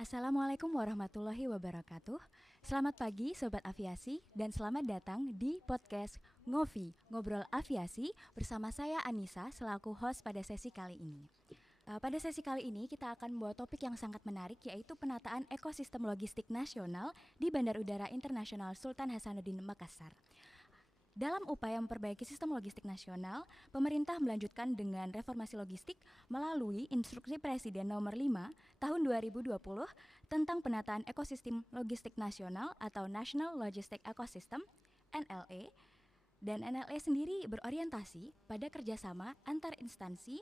Assalamualaikum warahmatullahi wabarakatuh. Selamat pagi Sobat Aviasi dan selamat datang di podcast Ngovi, Ngobrol Aviasi bersama saya Anissa selaku host pada sesi kali ini. Pada sesi kali ini kita akan membawa topik yang sangat menarik yaitu penataan ekosistem logistik nasional di Bandar Udara Internasional Sultan Hasanuddin Makassar. Dalam upaya memperbaiki sistem logistik nasional, pemerintah melanjutkan dengan reformasi logistik melalui Instruksi Presiden Nomor 5 Tahun 2020 tentang penataan ekosistem logistik nasional atau National Logistic Ecosystem (NLE). Dan NLE sendiri berorientasi pada kerjasama antar instansi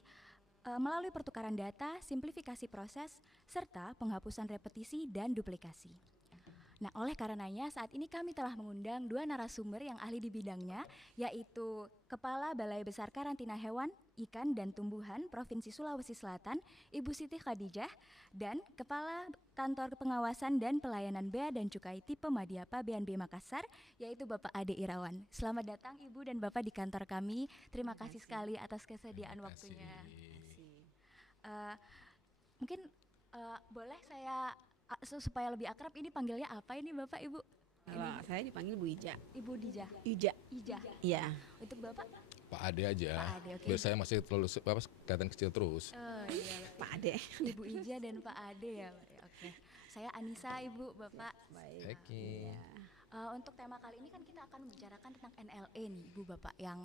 melalui pertukaran data, simplifikasi proses, serta penghapusan repetisi dan duplikasi. Nah, oleh karenanya saat ini kami telah mengundang dua narasumber yang ahli di bidangnya, yaitu Kepala Balai Besar Karantina Hewan, Ikan, dan Tumbuhan Provinsi Sulawesi Selatan, Ibu Siti Khadijah, dan Kepala Kantor Pengawasan dan Pelayanan Bea dan Cukai Tipe Madiapa BNB Makassar, yaitu Bapak Ade Irawan. Selamat datang Ibu dan Bapak di kantor kami. Terima kasih sekali atas kesediaan waktunya. Mungkin boleh saya supaya lebih akrab ini panggilnya apa ini Bapak Ibu? Kalau saya dipanggil Bu Ija. Ibu Dija. Ija. Ija. Iya. Untuk Bapak? Pak Ade aja. Pak Ade, oke. Biar saya masih terlalu kelihatan kecil terus. Oh iya. Pak Ade. Ibu Ija dan Pak Ade ya. Oke. Saya Anissa, Ibu, Bapak. Baik. Oke. Untuk tema kali ini kan kita akan membicarakan tentang NLE nih, Ibu Bapak, yang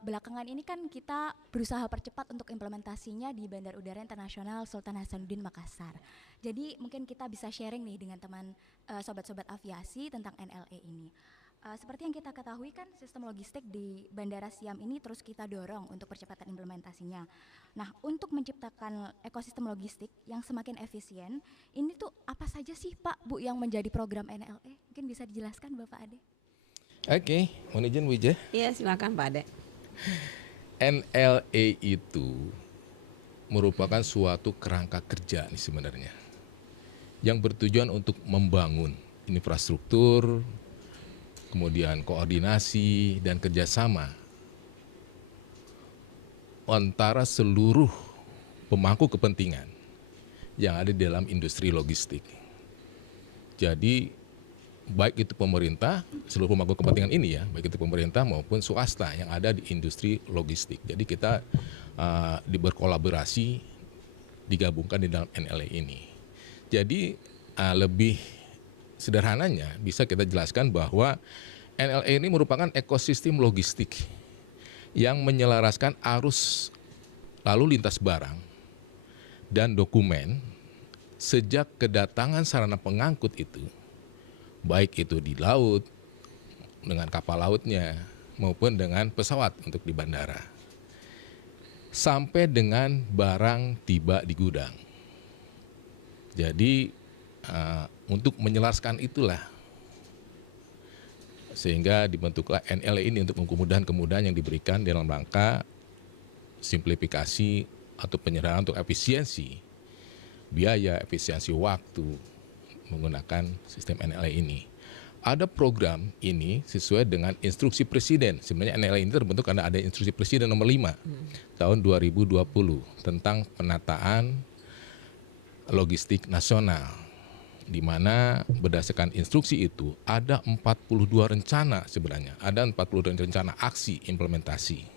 belakangan ini kan kita berusaha percepat untuk implementasinya di Bandar Udara Internasional Sultan Hasanuddin Makassar. Jadi mungkin kita bisa sharing nih dengan teman sobat-sobat aviasi tentang NLE ini. Seperti yang kita ketahui kan sistem logistik di Bandara Siam ini terus kita dorong untuk percepatan implementasinya. Nah, untuk menciptakan ekosistem logistik yang semakin efisien, ini tuh apa saja sih Pak, Bu, yang menjadi program NLE? Mungkin bisa dijelaskan Bapak Ade. Oke, mohon izin Bu Ija. Iya, silakan Pak Ade. NLE itu merupakan suatu kerangka kerja nih sebenarnya yang bertujuan untuk membangun infrastruktur, kemudian koordinasi dan kerjasama antara seluruh pemangku kepentingan yang ada di dalam industri logistik. Jadi baik itu pemerintah, seluruh pemangku kepentingan ini ya, baik itu pemerintah maupun swasta yang ada di industri logistik. Jadi kita berkolaborasi, digabungkan di dalam NLE ini. Jadi lebih sederhananya bisa kita jelaskan bahwa NLE ini merupakan ekosistem logistik yang menyelaraskan arus lalu lintas barang dan dokumen sejak kedatangan sarana pengangkut itu, baik itu di laut dengan kapal lautnya maupun dengan pesawat untuk di bandara, sampai dengan barang tiba di gudang. Jadi untuk menyelaraskan itulah sehingga dibentuklah NLE ini untuk kemudahan-kemudahan yang diberikan dalam rangka simplifikasi atau penyederhanaan untuk efisiensi biaya, efisiensi waktu menggunakan sistem NLE ini. Ada program ini sesuai dengan instruksi Presiden. Sebenarnya NLE ini terbentuk karena ada instruksi Presiden nomor 5 tahun 2020 tentang penataan logistik nasional, di mana berdasarkan instruksi itu ada 42 rencana sebenarnya, ada 42 rencana aksi implementasi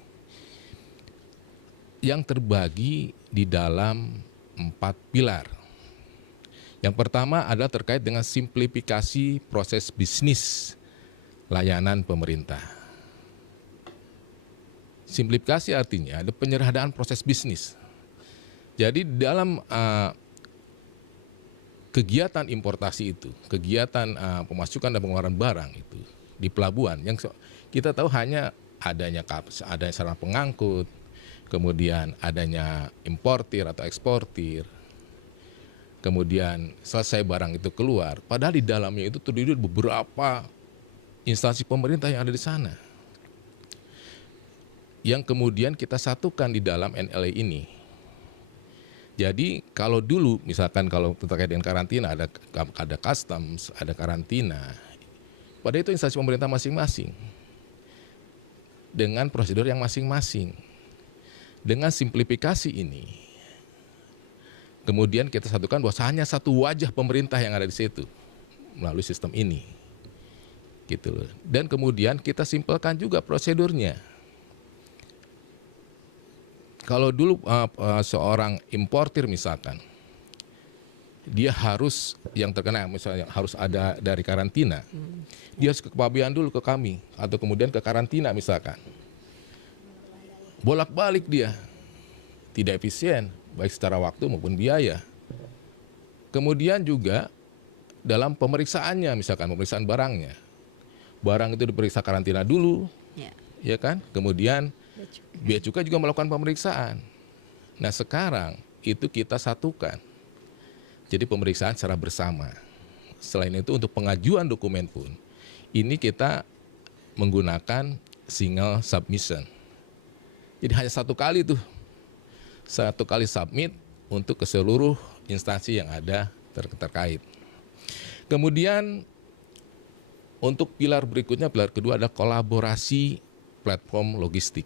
yang terbagi di dalam 4 pilar. Yang pertama adalah terkait dengan simplifikasi proses bisnis layanan pemerintah. Simplifikasi artinya ada penyederhanaan proses bisnis. Jadi dalam kegiatan importasi itu, kegiatan pemasukan dan pengeluaran barang itu di pelabuhan yang kita tahu hanya adanya sarana pengangkut, kemudian adanya importir atau eksportir, kemudian selesai barang itu keluar, padahal di dalamnya itu terdiri beberapa instansi pemerintah yang ada di sana, yang kemudian kita satukan di dalam NLE ini. Jadi kalau dulu misalkan kalau terkait dengan karantina ada customs, ada karantina, pada itu instansi pemerintah masing-masing dengan prosedur yang masing-masing. Dengan simplifikasi ini, Kemudian kita satukan bahwa hanya satu wajah pemerintah yang ada di situ melalui sistem ini. Gitu loh. Dan kemudian kita simpelkan juga prosedurnya. Kalau dulu seorang importir misalkan, dia harus yang terkena misalnya harus ada dari karantina, dia harus ke Kepabean dulu ke kami atau kemudian ke karantina misalkan. Bolak-balik dia, tidak efisien baik secara waktu maupun biaya. Kemudian juga dalam pemeriksaannya misalkan pemeriksaan barangnya, barang itu diperiksa karantina dulu, ya kan? Kemudian Bea Cukai juga melakukan pemeriksaan. Nah sekarang itu kita satukan. Jadi pemeriksaan secara bersama. Selain itu untuk pengajuan dokumen pun, ini kita menggunakan single submission. Jadi hanya satu kali tuh. Satu kali submit untuk ke seluruh instansi yang ada terkait. Kemudian untuk pilar berikutnya, pilar kedua adalah kolaborasi platform logistik.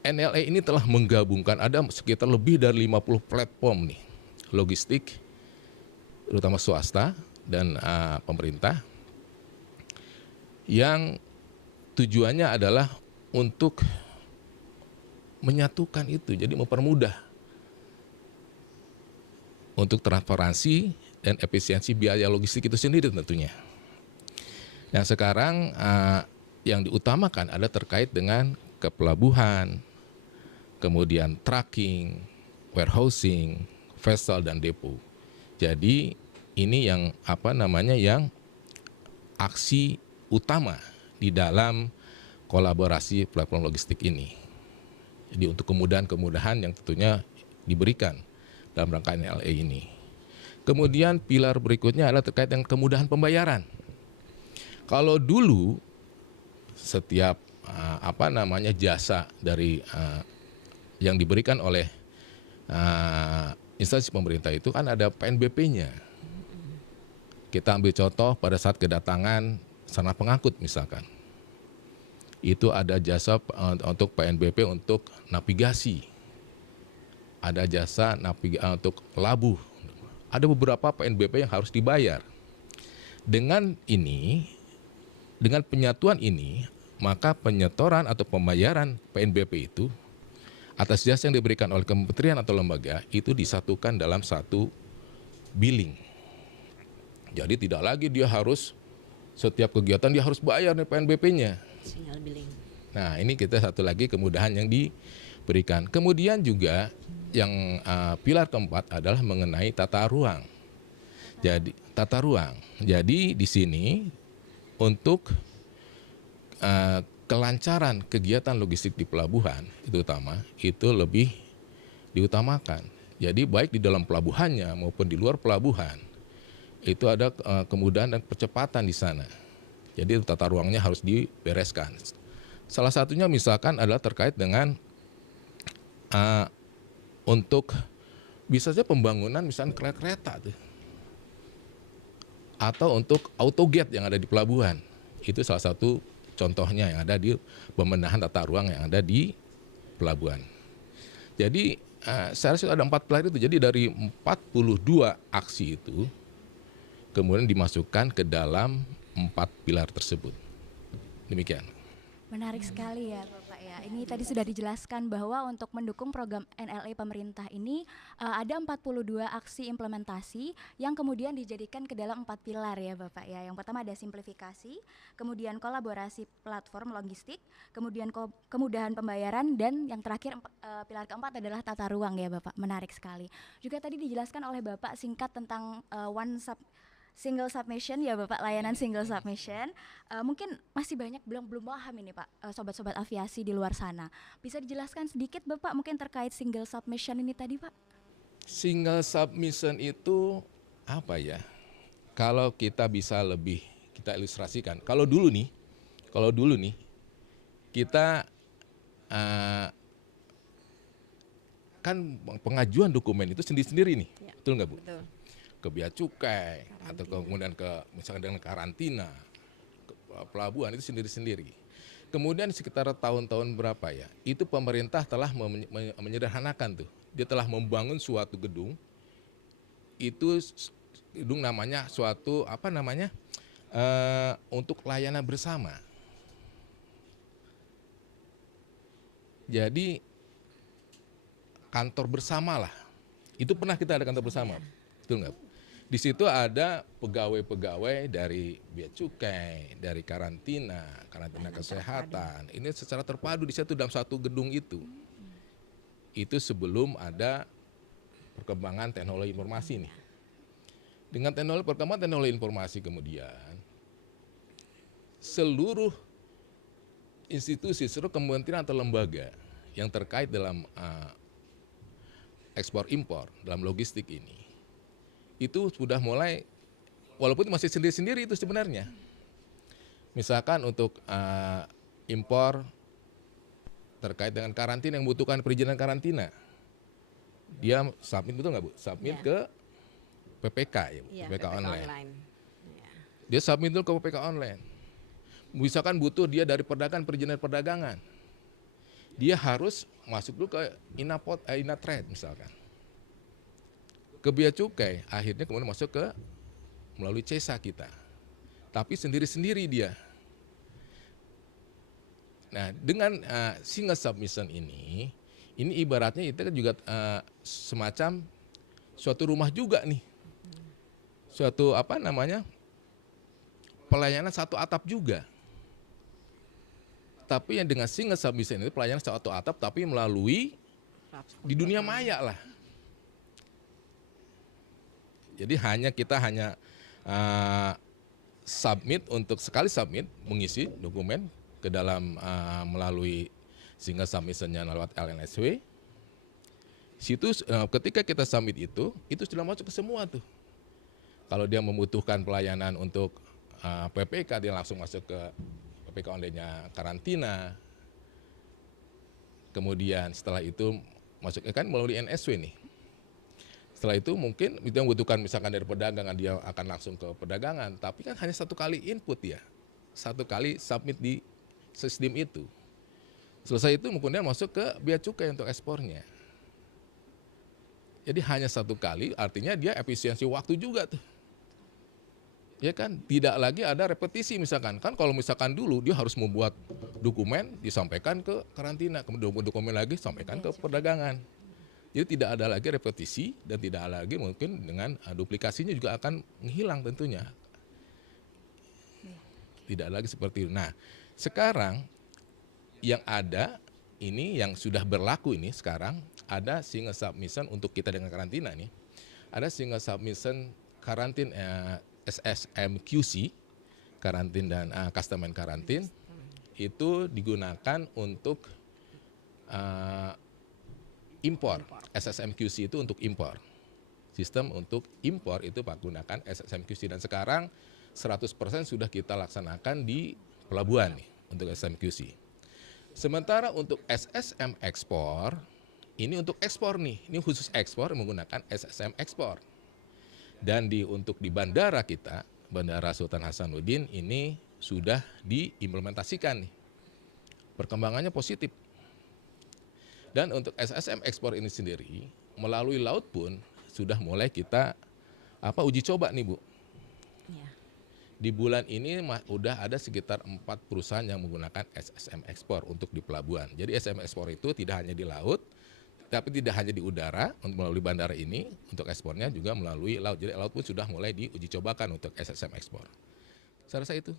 NLA ini telah menggabungkan ada sekitar lebih dari 50 platform nih logistik, terutama swasta dan pemerintah, yang tujuannya adalah untuk menyatukan itu, jadi mempermudah untuk transparansi dan efisiensi biaya logistik itu sendiri tentunya. Yang sekarang yang diutamakan adalah terkait dengan kepelabuhan, kemudian tracking, warehousing, vessel dan depo. Jadi ini yang yang aksi utama di dalam kolaborasi platform logistik ini. Jadi untuk kemudahan-kemudahan yang tentunya diberikan dalam rangka NLA ini. Kemudian pilar berikutnya adalah terkait dengan kemudahan pembayaran. Kalau dulu setiap jasa dari yang diberikan oleh instansi pemerintah itu kan ada PNBP-nya. Kita ambil contoh pada saat kedatangan sarana pengangkut misalkan. Itu ada jasa untuk PNBP untuk navigasi. Ada jasa untuk labuh. Ada beberapa PNBP yang harus dibayar. Dengan penyatuan ini, maka penyetoran atau pembayaran PNBP itu atas jasa yang diberikan oleh kementerian atau lembaga itu disatukan dalam satu billing. Jadi tidak lagi dia harus setiap kegiatan dia harus bayar nih PNBP-nya. Single billing. Nah ini kita satu lagi kemudahan yang diberikan. Kemudian juga yang pilar keempat adalah mengenai tata ruang. Jadi tata ruang. Jadi di sini untuk kelancaran kegiatan logistik di pelabuhan itu lebih diutamakan. Jadi baik di dalam pelabuhannya maupun di luar pelabuhan itu ada kemudahan dan percepatan di sana. Jadi tata ruangnya harus dibereskan. Salah satunya misalkan adalah terkait dengan untuk bisa saja pembangunan misalnya kereta tuh. Atau untuk autogate yang ada di pelabuhan. Itu salah satu contohnya yang ada di pembenahan tata ruang yang ada di pelabuhan. Jadi saya rasa ada 4 pilar itu. Jadi dari 42 aksi itu kemudian dimasukkan ke dalam 4 pilar tersebut. Demikian. Menarik sekali ya Bapak ya. Ini tadi sudah dijelaskan bahwa untuk mendukung program NLA pemerintah ini ada 42 aksi implementasi yang kemudian dijadikan ke dalam 4 pilar ya Bapak ya. Yang pertama ada simplifikasi, kemudian kolaborasi platform logistik, kemudian kemudahan pembayaran, dan yang terakhir pilar keempat adalah tata ruang ya Bapak. Menarik sekali. Juga tadi dijelaskan oleh Bapak singkat tentang single submission ya Bapak, layanan single submission. Mungkin masih banyak belum paham ini Pak, sobat-sobat aviasi di luar sana. Bisa dijelaskan sedikit Bapak mungkin terkait single submission ini tadi Pak? Single submission itu apa ya? Kalau kita bisa lebih kita ilustrasikan. Kalau dulu nih kita kan pengajuan dokumen itu sendiri-sendiri nih, ya. Betul nggak Bu? Betul. Ke Bea Cukai atau kemudian misalkan dengan karantina, ke pelabuhan itu sendiri-sendiri. Kemudian sekitar tahun-tahun berapa ya, itu pemerintah telah menyederhanakan tuh dia telah membangun suatu gedung, itu gedung namanya suatu untuk layanan bersama. Jadi kantor bersama lah. Itu pernah kita ada kantor bersama, betul nggak? Di situ ada pegawai-pegawai dari bea cukai, dari karantina kesehatan. Ini secara terpadu di situ dalam satu gedung itu. Itu sebelum ada perkembangan teknologi informasi nih. Dengan perkembangan teknologi informasi kemudian seluruh institusi, seluruh kementerian atau lembaga yang terkait dalam ekspor impor dalam logistik ini itu sudah mulai, walaupun masih sendiri-sendiri itu sebenarnya. Misalkan untuk impor terkait dengan karantina yang membutuhkan perizinan karantina, dia submit, betul nggak Bu? Submit ke PPK ya, Bu? PPK online. Dia submit dulu ke PPK online. Misalkan butuh dia dari perizinan perdagangan, dia harus masuk dulu ke Inatrade misalkan. Ke bea cukai, akhirnya kemudian masuk ke melalui CESA kita. Tapi sendiri-sendiri dia. Nah, dengan single submission ini ibaratnya itu kan juga semacam suatu rumah juga nih. Suatu pelayanan satu atap juga. Tapi yang dengan single submission itu pelayanan satu atap tapi melalui di dunia maya lah. Jadi kita hanya submit untuk sekali submit, mengisi dokumen ke dalam melalui single submission-nya lewat LNSW. Situ ketika kita submit itu sudah masuk ke semua tuh. Kalau dia membutuhkan pelayanan untuk PPK, dia langsung masuk ke PPK online-nya karantina. Kemudian setelah itu masuknya kan melalui NSW nih. Setelah itu mungkin itu yang membutuhkan misalkan dari perdagangan, dia akan langsung ke perdagangan. Tapi kan hanya satu kali input ya. Satu kali submit di sistem itu. Selesai itu kemudian masuk ke bea cukai untuk ekspornya. Jadi hanya satu kali, artinya dia efisiensi waktu juga tuh. Ya kan, tidak lagi ada repetisi misalkan. Kan kalau misalkan dulu dia harus membuat dokumen, disampaikan ke karantina, kemudian dokumen lagi sampaikan ke perdagangan. Jadi tidak ada lagi repetisi dan tidak ada lagi mungkin dengan duplikasinya juga akan menghilang tentunya. Tidak lagi seperti itu. Nah, sekarang yang ada ini yang sudah berlaku ini sekarang ada single submission untuk kita dengan karantina nih. Ada single submission karantin SSMQC, karantin dan customer karantin itu digunakan untuk impor. SSMQC itu untuk impor. Sistem untuk impor itu menggunakan SSMQC dan sekarang 100% sudah kita laksanakan di pelabuhan nih untuk SSMQC. Sementara untuk SSM ekspor, ini untuk ekspor nih, ini khusus ekspor menggunakan SSM ekspor. Dan untuk di bandara kita, Bandara Sultan Hasanuddin ini sudah diimplementasikan nih. Perkembangannya positif. Dan untuk SSM ekspor ini sendiri, melalui laut pun sudah mulai kita uji coba nih Bu. Ya. Di bulan ini udah ada sekitar 4 perusahaan yang menggunakan SSM ekspor untuk di pelabuhan. Jadi SSM ekspor itu tidak hanya di laut, tapi tidak hanya di udara melalui bandara ini, untuk ekspornya juga melalui laut. Jadi laut pun sudah mulai diuji cobakan untuk SSM ekspor. Saya rasa itu.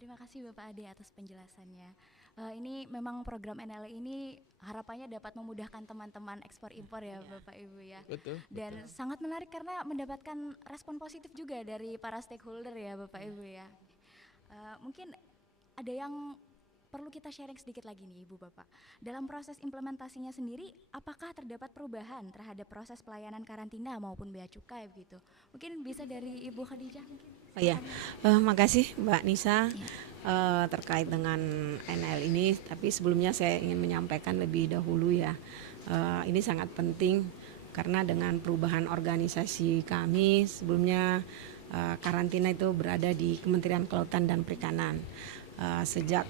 Terima kasih Bapak Ade atas penjelasannya. Ini memang program NL ini harapannya dapat memudahkan teman-teman ekspor impor ya Bapak Ibu ya. Betul. Dan sangat menarik karena mendapatkan respon positif juga dari para stakeholder ya Bapak Ibu ya. Mungkin ada yang perlu kita sharing sedikit lagi nih Ibu Bapak. Dalam proses implementasinya sendiri, apakah terdapat perubahan terhadap proses pelayanan karantina maupun bea cukai begitu? Mungkin bisa dari Ibu Khadijah mungkin. Oh ya, makasih Mbak Nisa terkait dengan NL ini. Tapi sebelumnya saya ingin menyampaikan lebih dahulu ya, ini sangat penting karena dengan perubahan organisasi kami sebelumnya karantina itu berada di Kementerian Kelautan dan Perikanan. sejak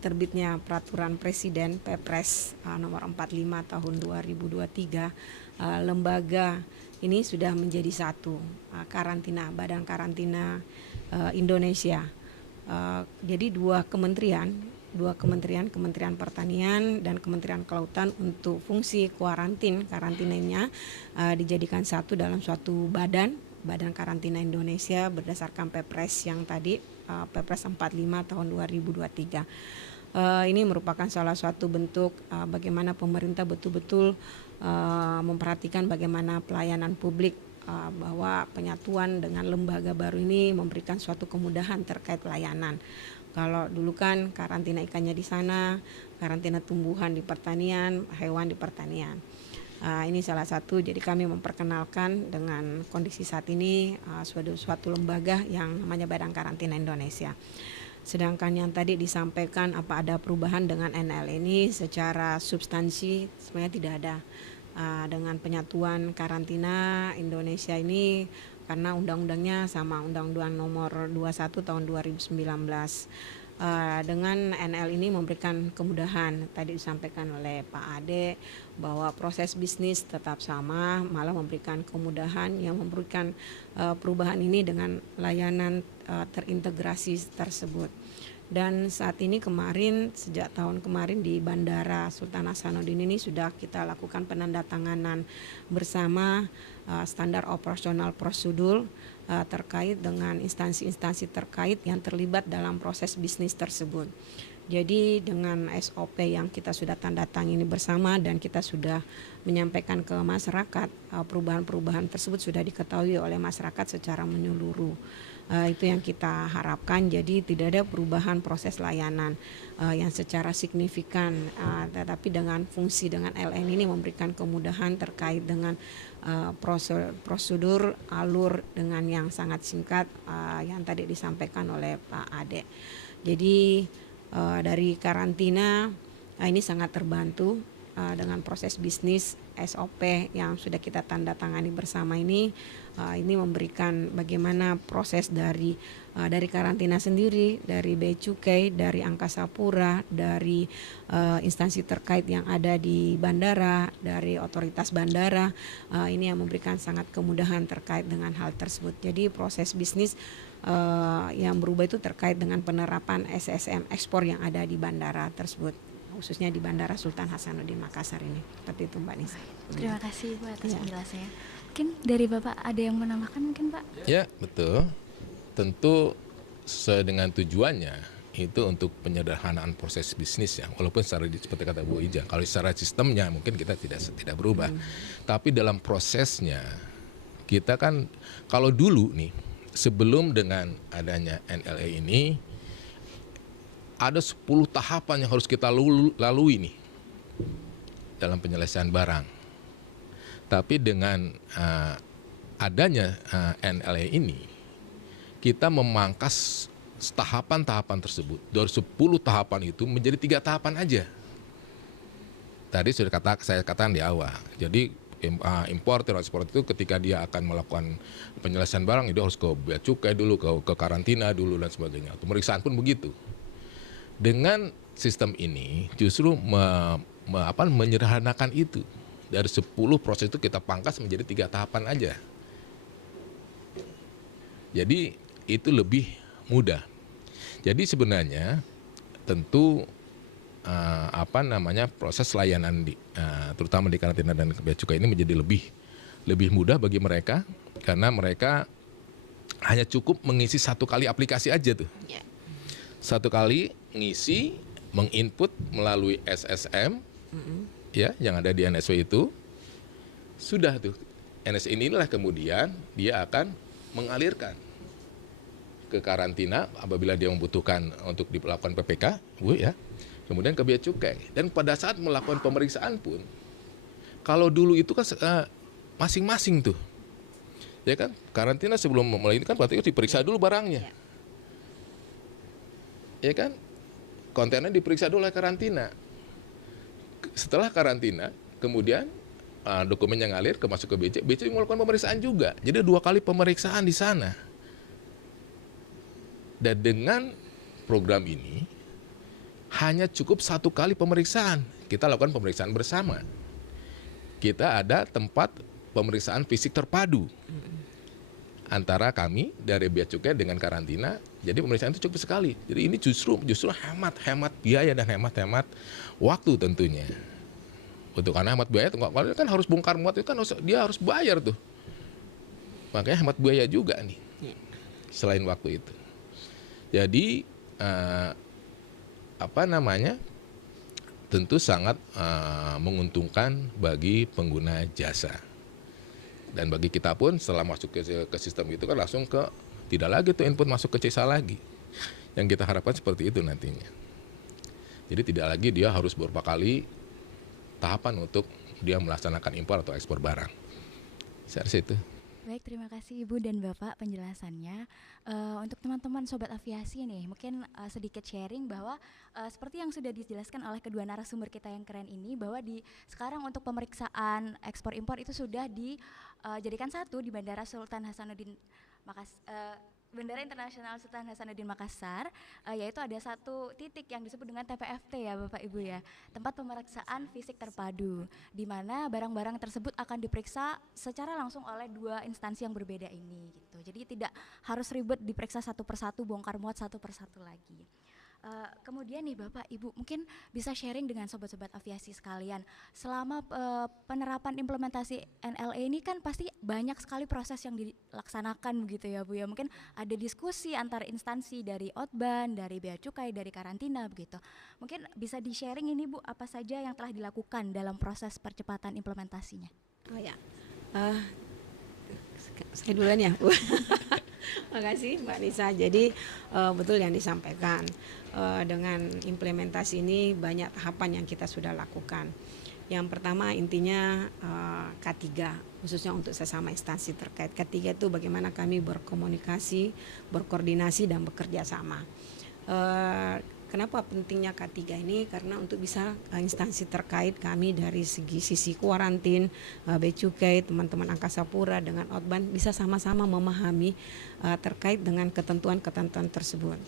terbitnya peraturan Presiden Perpres nomor 45 tahun 2023, lembaga ini sudah menjadi satu, karantina, Badan Karantina Indonesia. Jadi dua kementerian, Kementerian Pertanian dan Kementerian Kelautan untuk fungsi karantinanya dijadikan satu dalam suatu Badan Karantina Indonesia berdasarkan Perpres yang tadi, Perpres 45 tahun 2023. Ini merupakan salah satu bentuk bagaimana pemerintah betul-betul memperhatikan bagaimana pelayanan publik, bahwa penyatuan dengan lembaga baru ini memberikan suatu kemudahan terkait pelayanan. Kalau dulu kan karantina ikannya di sana, karantina tumbuhan di pertanian, hewan di pertanian. Ini salah satu, jadi kami memperkenalkan dengan kondisi saat ini suatu lembaga yang namanya Badan Karantina Indonesia. Sedangkan yang tadi disampaikan apa ada perubahan dengan NL ini, secara substansi sebenarnya tidak ada. Dengan penyatuan karantina Indonesia ini, karena undang-undangnya sama, Undang-Undang nomor 21 tahun 2019. Dengan NL ini memberikan kemudahan, tadi disampaikan oleh Pak Ade bahwa proses bisnis tetap sama, malah memberikan kemudahan yang memberikan perubahan ini dengan layanan terintegrasi tersebut. Dan saat ini sejak tahun kemarin di Bandara Sultan Hasanuddin ini sudah kita lakukan penandatanganan bersama standar operasional prosedur terkait dengan instansi-instansi terkait yang terlibat dalam proses bisnis tersebut. Jadi dengan SOP yang kita sudah tanda tangani bersama dan kita sudah menyampaikan ke masyarakat, perubahan-perubahan tersebut sudah diketahui oleh masyarakat secara menyeluruh. Itu yang kita harapkan, jadi tidak ada perubahan proses layanan yang secara signifikan, tetapi dengan fungsi dengan LN ini memberikan kemudahan terkait dengan prosedur alur dengan yang sangat singkat yang tadi disampaikan oleh Pak Ade. Jadi dari karantina ini sangat terbantu dengan proses bisnis SOP yang sudah kita tanda tangani bersama ini memberikan bagaimana proses dari karantina sendiri, dari Bea Cukai, dari Angkasa Pura, dari instansi terkait yang ada di bandara, dari otoritas bandara, ini yang memberikan sangat kemudahan terkait dengan hal tersebut. Jadi proses bisnis yang berubah itu terkait dengan penerapan SSM ekspor yang ada di bandara tersebut, khususnya di Bandara Sultan Hasanuddin Makassar ini. Seperti itu Mbak Nisa. Terima kasih Bu atas penjelasannya. Mungkin dari Bapak ada yang menambahkan mungkin Pak? Ya betul, tentu dengan tujuannya itu untuk penyederhanaan proses bisnis ya, walaupun secara seperti kata Bu Ija, kalau secara sistemnya mungkin kita tidak berubah, tapi dalam prosesnya kita kan kalau dulu nih sebelum dengan adanya NLA ini ada 10 tahapan yang harus kita lalui nih dalam penyelesaian barang. Tapi dengan adanya NLA ini, kita memangkas tahapan-tahapan tersebut. Dari 10 tahapan itu menjadi 3 tahapan aja. Tadi sudah saya katakan di awal. Jadi importer atau ekspor itu ketika dia akan melakukan penyelesaian barang, itu harus ke bea cukai dulu, ke karantina dulu dan sebagainya. Pemeriksaan pun begitu. Dengan sistem ini justru menyederhanakan itu. Dari 10 proses itu kita pangkas menjadi 3 tahapan aja. Jadi itu lebih mudah. Jadi sebenarnya tentu proses layanan terutama di karantina dan bea cukai ini menjadi lebih mudah bagi mereka, karena mereka hanya cukup mengisi 1 kali aplikasi aja tuh. Satu kali ngisi, menginput melalui SSM, ya, yang ada di NSW itu, sudah tuh NSW inilah kemudian dia akan mengalirkan ke karantina apabila dia membutuhkan untuk dilakukan PPK, Bu ya, kemudian ke bea cukai. Dan pada saat melakukan pemeriksaan pun, kalau dulu itu kan masing-masing tuh, ya kan, karantina sebelum mulai ini kan berarti diperiksa dulu barangnya, ya kan, kontainer diperiksa dulu oleh karantina. Setelah karantina, kemudian dokumennya ngalir masuk ke BC, BC melakukan pemeriksaan juga. Jadi 2 kali pemeriksaan di sana. Dan dengan program ini hanya cukup 1 kali pemeriksaan. Kita lakukan pemeriksaan bersama. Kita ada tempat pemeriksaan fisik terpadu antara kami dari Bea Cukai dengan karantina. Jadi pemeriksaan itu cukup sekali. Jadi ini justru hemat biaya dan hemat waktu tentunya. Untuk karena hemat biaya, kalau kan harus bongkar muat itu kan dia harus bayar tuh. Makanya hemat biaya juga nih. Selain waktu itu. Jadi tentu sangat menguntungkan bagi pengguna jasa. Dan bagi kita pun setelah masuk ke sistem itu kan langsung tidak lagi tuh input masuk ke CISA lagi. Yang kita harapkan seperti itu nantinya. Jadi tidak lagi dia harus beberapa kali tahapan untuk dia melaksanakan impor atau ekspor barang. Saya rasa itu. Baik, terima kasih Ibu dan Bapak penjelasannya. Untuk teman-teman Sobat Aviasi nih, mungkin sedikit sharing bahwa seperti yang sudah dijelaskan oleh kedua narasumber kita yang keren ini, bahwa sekarang untuk pemeriksaan ekspor impor itu sudah dijadikan satu di Bandara Sultan Hasanuddin Bandara Internasional Sultan Hasanuddin Makassar, yaitu ada satu titik yang disebut dengan TPFT ya Bapak Ibu ya, tempat pemeriksaan fisik terpadu, di mana barang-barang tersebut akan diperiksa secara langsung oleh 2 instansi yang berbeda ini gitu. Jadi tidak harus ribet diperiksa satu persatu, bongkar muat satu persatu lagi. Kemudian nih Bapak Ibu mungkin bisa sharing dengan sobat-sobat aviasi sekalian, selama penerapan implementasi NLA ini kan pasti banyak sekali proses yang dilaksanakan begitu ya Bu ya. Mungkin ada diskusi antar instansi dari Otban, dari Bea Cukai, dari karantina begitu. Mungkin bisa di-sharing ini Bu, apa saja yang telah dilakukan dalam proses percepatan implementasinya? Oh ya, saya duluan ya Bu. Makasih Mbak Nisa. Jadi betul yang disampaikan, dengan implementasi ini banyak tahapan yang kita sudah lakukan. Yang pertama intinya K3, khususnya untuk sesama instansi terkait. K3 itu bagaimana kami berkomunikasi, berkoordinasi dan bekerja sama. Kenapa pentingnya K3 ini? Karena untuk bisa instansi terkait kami dari sisi kuarantin, Bea Cukai, teman-teman Angkasa Pura dengan Otban bisa sama-sama memahami terkait dengan ketentuan-ketentuan tersebut.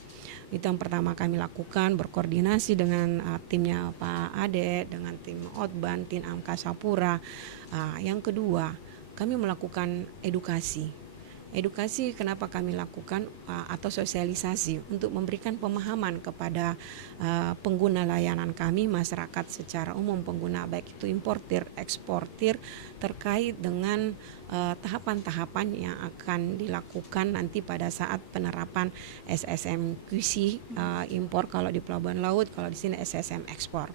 Itu yang pertama kami lakukan, berkoordinasi dengan timnya Pak Ade, dengan tim Otban, tim Angkasa Pura. Yang kedua, kami melakukan edukasi. Edukasi kenapa kami lakukan atau sosialisasi untuk memberikan pemahaman kepada pengguna layanan kami, masyarakat secara umum pengguna baik itu importir, eksportir terkait dengan tahapan-tahapan yang akan dilakukan nanti pada saat penerapan SSM-QC impor kalau di pelabuhan laut, kalau di sini SSM ekspor.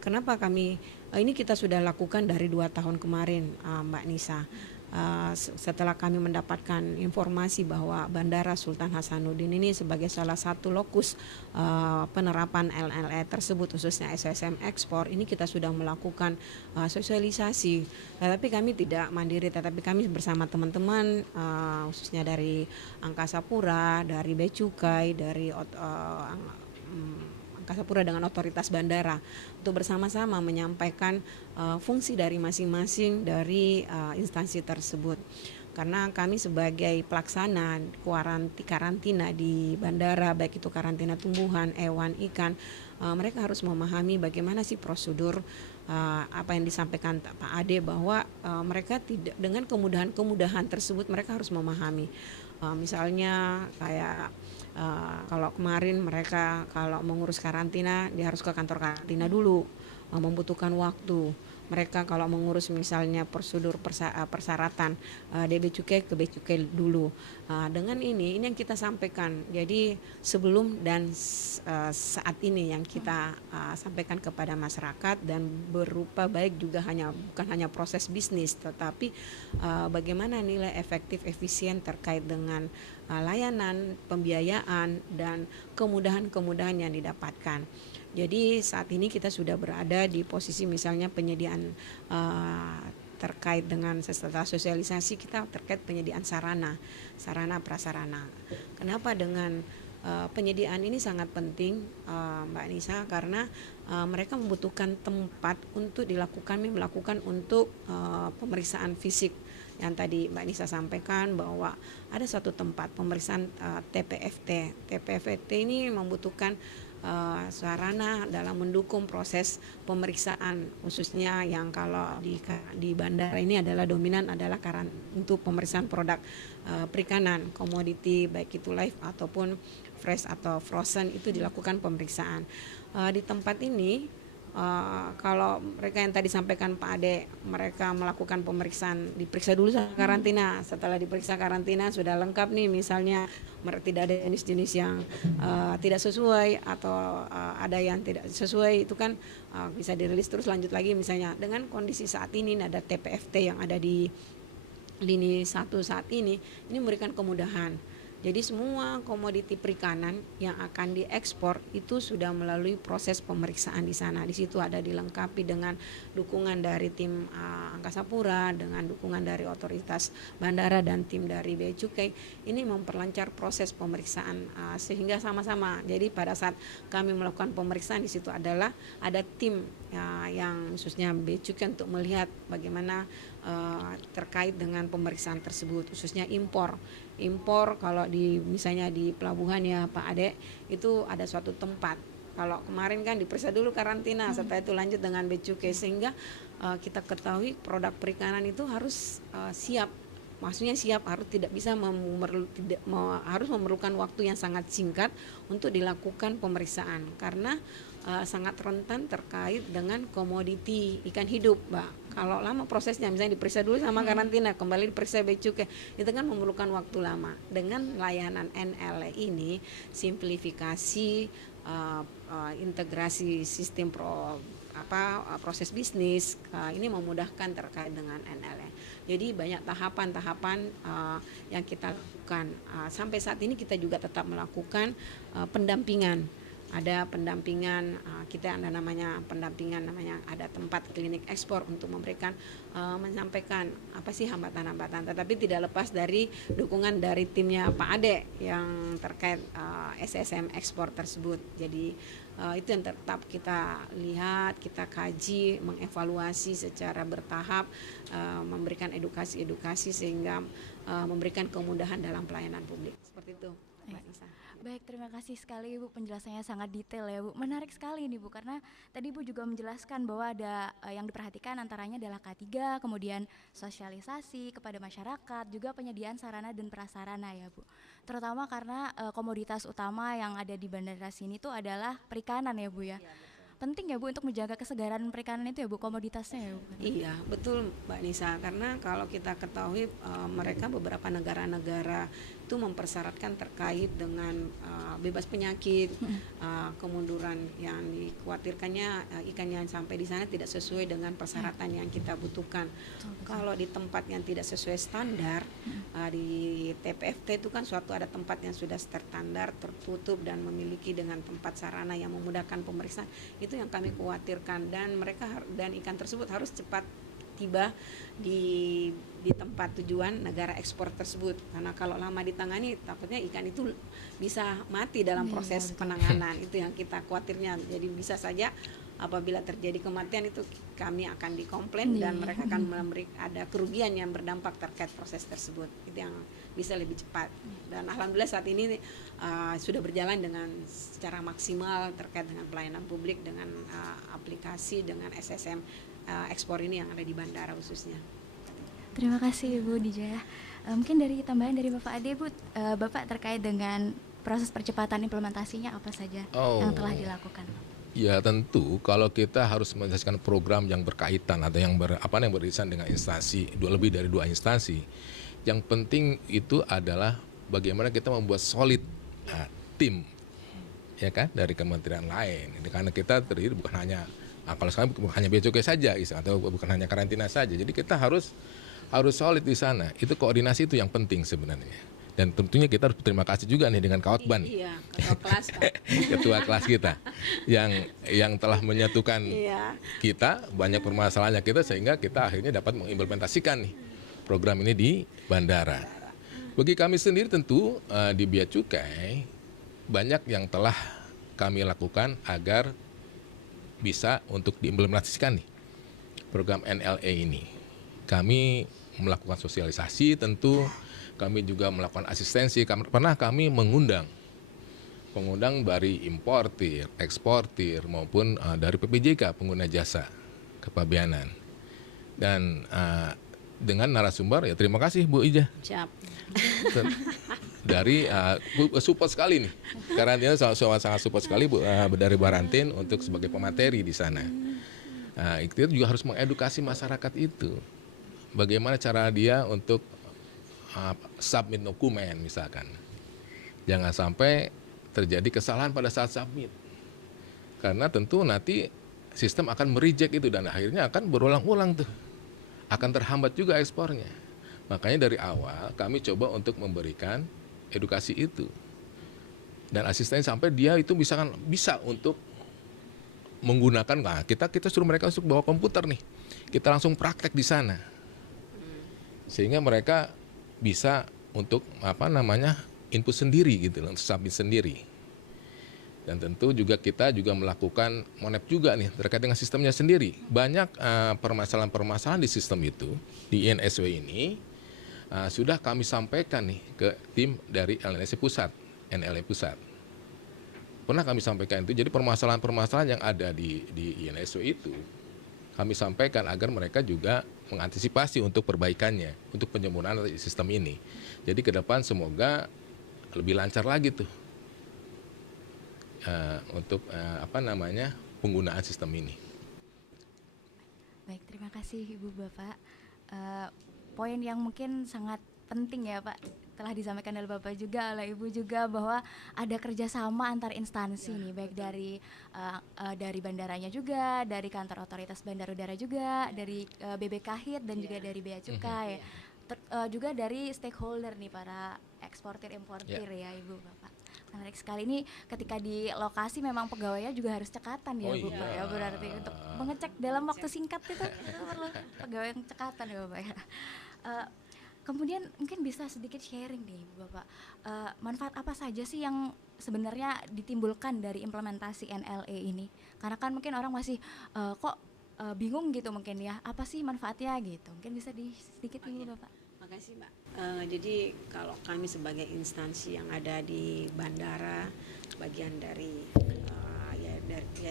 Kenapa kami ini kita sudah lakukan dari 2 tahun kemarin Mbak Nisa. Setelah kami mendapatkan informasi bahwa Bandara Sultan Hasanuddin ini sebagai salah satu lokus penerapan LLE tersebut khususnya SSM ekspor, ini kita sudah melakukan sosialisasi. Tetapi kami tidak mandiri, tetapi kami bersama teman-teman khususnya dari Angkasa Pura, dari Bea Cukai, dari Angkasa Pura dengan otoritas bandara untuk bersama-sama menyampaikan fungsi dari masing-masing dari instansi tersebut. Karena kami sebagai pelaksana karantina di bandara, baik itu karantina tumbuhan, hewan, ikan, mereka harus memahami bagaimana sih prosedur apa yang disampaikan Pak Ade, bahwa mereka tidak dengan kemudahan tersebut mereka harus memahami. Misalnya kayak kalau kemarin mereka kalau mengurus karantina dia harus ke kantor karantina dulu, membutuhkan waktu. Mereka kalau mengurus misalnya prosedur persyaratan dari Bea Cukai ke Bea Cukai dulu. Dengan ini yang kita sampaikan. Jadi sebelum dan saat ini yang kita sampaikan kepada masyarakat, dan berupa baik juga bukan hanya proses bisnis, tetapi bagaimana nilai efektif efisien terkait dengan layanan, pembiayaan dan kemudahan-kemudahan yang didapatkan. Jadi saat ini kita sudah berada di posisi misalnya penyediaan terkait dengan setelah sosialisasi kita terkait penyediaan sarana prasarana. Kenapa dengan penyediaan ini sangat penting Mbak Nisa? Karena mereka membutuhkan tempat untuk melakukan untuk pemeriksaan fisik yang tadi Mbak Nisa sampaikan bahwa ada suatu tempat pemeriksaan TPFT. TPFT ini membutuhkan sarana dalam mendukung proses pemeriksaan, khususnya yang kalau di bandara ini adalah dominan adalah untuk pemeriksaan produk perikanan, komoditi baik itu live ataupun fresh atau frozen, itu dilakukan pemeriksaan. Di tempat ini kalau mereka yang tadi sampaikan Pak Ade, mereka melakukan pemeriksaan, diperiksa dulu karantina. Setelah diperiksa karantina sudah lengkap nih, misalnya tidak ada jenis-jenis yang tidak sesuai atau ada yang tidak sesuai, itu kan bisa dirilis terus lanjut lagi. Misalnya dengan kondisi saat ini ada TPFT yang ada di lini 1 saat ini memberikan kemudahan. Jadi semua komoditi perikanan yang akan diekspor itu sudah melalui proses pemeriksaan di sana. Di situ ada dilengkapi dengan dukungan dari tim Angkasa Pura, dengan dukungan dari otoritas bandara dan tim dari Bea Cukai. Ini memperlancar proses pemeriksaan sehingga sama-sama. Jadi pada saat kami melakukan pemeriksaan di situ adalah ada tim yang khususnya Bea Cukai untuk melihat bagaimana terkait dengan pemeriksaan tersebut, khususnya impor kalau misalnya di pelabuhan ya Pak Ade, itu ada suatu tempat. Kalau kemarin kan diperiksa dulu karantina, setelah itu lanjut dengan Bea Cukai, sehingga kita ketahui produk perikanan itu harus siap. Maksudnya siap, harus tidak bisa harus memerlukan waktu yang sangat singkat untuk dilakukan pemeriksaan, karena sangat rentan terkait dengan komoditi ikan hidup, Mbak. Kalau lama prosesnya, misalnya diperiksa dulu sama karantina, kembali diperiksa Bea Cukai, itu kan memerlukan waktu lama. Dengan layanan NL ini, simplifikasi, integrasi sistem proses bisnis, ini memudahkan terkait dengan NL. Jadi banyak tahapan-tahapan yang kita lakukan. Sampai saat ini kita juga tetap melakukan pendampingan. Ada pendampingan, kita ada namanya pendampingan, ada tempat klinik ekspor untuk memberikan menyampaikan apa sih hambatan-hambatan, tetapi tidak lepas dari dukungan dari timnya Pak Ade yang terkait SSM ekspor tersebut. Jadi itu yang tetap kita lihat, kita kaji, mengevaluasi secara bertahap, memberikan edukasi sehingga memberikan kemudahan dalam pelayanan publik. Seperti itu, Mbak Nisa. Baik, terima kasih sekali Ibu, penjelasannya sangat detail ya Bu. Menarik sekali nih Bu, karena tadi Ibu juga menjelaskan bahwa ada yang diperhatikan antaranya adalah K3, kemudian sosialisasi kepada masyarakat, juga penyediaan sarana dan prasarana ya Bu. Terutama karena komoditas utama yang ada di bandara sini tuh adalah perikanan ya Bu ya. Penting ya Bu untuk menjaga kesegaran perikanan itu ya Bu, komoditasnya ya Bu. Iya, betul Mbak Nisa, karena kalau kita ketahui mereka beberapa negara-negara itu mempersyaratkan terkait dengan bebas penyakit, kemunduran yang dikhawatirkannya ikan yang sampai di sana tidak sesuai dengan persyaratan yang kita butuhkan. Kalau di tempat yang tidak sesuai standar, di TPFT itu kan ada tempat yang sudah terstandar, tertutup dan memiliki dengan tempat sarana yang memudahkan pemeriksaan. Itu yang kami khawatirkan, dan ikan tersebut harus cepat tiba di tempat tujuan negara ekspor tersebut, karena kalau lama ditangani takutnya ikan itu bisa mati dalam proses penanganan. Itu yang kita khawatirnya. Jadi bisa saja apabila terjadi kematian itu kami akan dikomplain dan mereka akan ada kerugian yang berdampak terkait proses tersebut. Itu yang bisa lebih cepat. Dan alhamdulillah saat ini sudah berjalan dengan secara maksimal terkait dengan pelayanan publik, dengan aplikasi, dengan SSM ekspor ini yang ada di bandara khususnya. Terima kasih Bu Dijaya. Mungkin dari tambahan dari Bapak Ade Bu, Bapak terkait dengan proses percepatan implementasinya apa saja yang telah dilakukan? Ya tentu kalau kita harus menyelesaikan program yang berkaitan atau yang beririsan dengan instansi, lebih dari 2 instansi. Yang penting itu adalah bagaimana kita membuat solid tim, ya kan, dari kementerian lain. Karena kita terdiri bukan hanya kalau sekarang bukan hanya Bea Cukai saja atau bukan hanya karantina saja. Jadi kita harus solid di sana. Itu koordinasi itu yang penting sebenarnya. Dan tentunya kita harus berterima kasih juga nih dengan Kaotban, ketua kelas, ketua kelas kita yang telah menyatukan kita, banyak permasalahannya kita, sehingga kita akhirnya dapat mengimplementasikan nih program ini di bandara. Bagi kami sendiri tentu di Bea Cukai banyak yang telah kami lakukan agar bisa untuk diimplementasikan nih program NLA ini. Kami melakukan sosialisasi tentu, kami juga melakukan asistensi. Pernah kami mengundang dari importir, eksportir maupun dari PPJK pengguna jasa kepabeanan. Dan dengan narasumber ya terima kasih Bu Ija. Siap. Dari support sekali nih. Karantina sangat support sekali Bu dari Barantin untuk sebagai pemateri di sana. Kita juga harus mengedukasi masyarakat itu. Bagaimana cara dia untuk submit dokumen misalkan. Jangan sampai terjadi kesalahan pada saat submit. Karena tentu nanti sistem akan mereject itu dan akhirnya akan berulang-ulang tuh. Akan terhambat juga ekspornya. Makanya dari awal kami coba untuk memberikan edukasi itu. Dan asisten sampai dia itu bisa untuk menggunakan, kita suruh mereka untuk bawa komputer nih. Kita langsung praktek di sana. Sehingga mereka bisa untuk input sendiri gitu, untuk submit sendiri. Dan tentu juga kita juga melakukan monep juga nih terkait dengan sistemnya sendiri. Banyak permasalahan-permasalahan di sistem itu, di INSW ini, sudah kami sampaikan nih ke tim dari LNSW Pusat, NLE Pusat. Pernah kami sampaikan itu, jadi permasalahan-permasalahan yang ada di INSW itu, kami sampaikan agar mereka juga mengantisipasi untuk perbaikannya, untuk penyempurnaan sistem ini. Jadi ke depan semoga lebih lancar lagi tuh. Untuk penggunaan sistem ini. Baik, terima kasih Ibu Bapak. Poin yang mungkin sangat penting ya Pak, telah disampaikan oleh Bapak juga, oleh Ibu juga, bahwa ada kerjasama antar instansi nih, baik dari bandaranya juga, dari kantor otoritas bandar udara juga, dari BBKHIT dan juga dari Bea Cukai, juga dari stakeholder nih, para eksportir importir ya Ibu Bapak. Menarik sekali ini, ketika di lokasi memang pegawainya juga harus cekatan ya Bu Pak ya, berarti untuk mengecek dalam waktu singkat itu perlu pegawai yang cekatan ya Bapak ya. Kemudian mungkin bisa sedikit sharing nih Bapak, manfaat apa saja sih yang sebenarnya ditimbulkan dari implementasi NLE ini? Karena kan mungkin orang masih bingung gitu mungkin ya, apa sih manfaatnya gitu, mungkin bisa sedikit nih Bapak. Makasih Mbak. Jadi kalau kami sebagai instansi yang ada di bandara, bagian dari